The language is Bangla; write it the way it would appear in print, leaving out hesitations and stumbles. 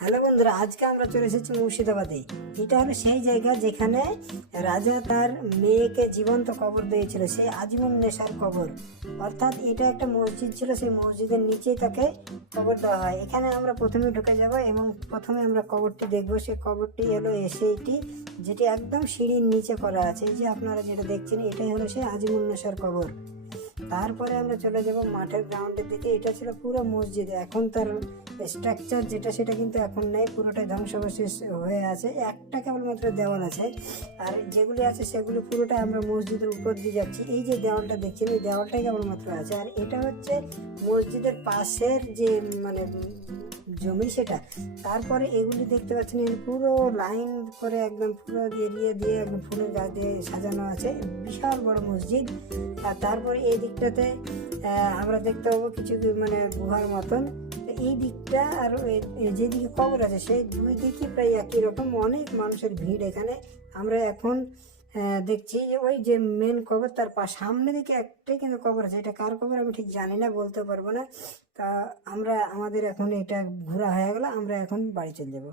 হ্যালো বন্ধুরা, আজকে আমরা চলে এসেছি মুর্শিদাবাদে। এটা হলো সেই জায়গা যেখানে রাজা তার মেয়েকে জীবন্ত কবর দিয়েছিল, সেই আজীবন নেশার কবর। অর্থাৎ এটা একটা মসজিদ ছিল, সেই মসজিদের নিচেই তাকে কবর দেওয়া হয়। এখানে আমরা প্রথমে ঢুকে যাব এবং প্রথমে আমরা কবরটি দেখব। সেই কবরটি হলো সেইটি যেটি একদম সিঁড়ির নিচে করা আছে। এই যে আপনারা যেটা দেখছেন, এটাই হলো সেই আজীবন নেশার কবর। তারপরে আমরা চলে যাব মাঠের গ্রাউন্ডের দিকে। এটা ছিল পুরো মসজিদ, এখন তার স্ট্রাকচার যেটা সেটা কিন্তু এখন নেই, পুরোটাই ধ্বংসাবশেষ হয়ে আছে। একটা কেবলমাত্র দেওয়াল আছে, আর যেগুলি আছে সেগুলি পুরোটাই আমরা মসজিদের উপর দিয়ে যাচ্ছি। এই যে দেওয়ালটা দেখছেন, এই দেওয়ালটাই কেবলমাত্র আছে। আর এটা হচ্ছে মসজিদের পাশের যে মানে জমি সেটা। তারপরে এগুলি দেখতে পাচ্ছেন, এর পুরো লাইন করে একদম পুরো এরিয়া দিয়ে একদম ফুলের গাছ দিয়ে সাজানো আছে, বিশাল বড় মসজিদ। আর তারপরে এই দিকটাতে আমরা দেখতে পাবো কিছু মানে গুহার মতন। এই দিকটা আর যেদিকে কবর আছে সেই দুই দিকে প্রায় একই রকম, অনেক মানুষের ভিড় এখানে। আমরা এখন দেখছি যে ওই যে মেন কবর তার সামনে দিকে একটাই কিন্তু কবর আছে। এটা কার কবর আমি ঠিক জানি না, বলতে পারবো না। তা আমাদের এখন এটা ঘোরা হয়ে গেল, আমরা এখন বাড়ি চলে যাবো।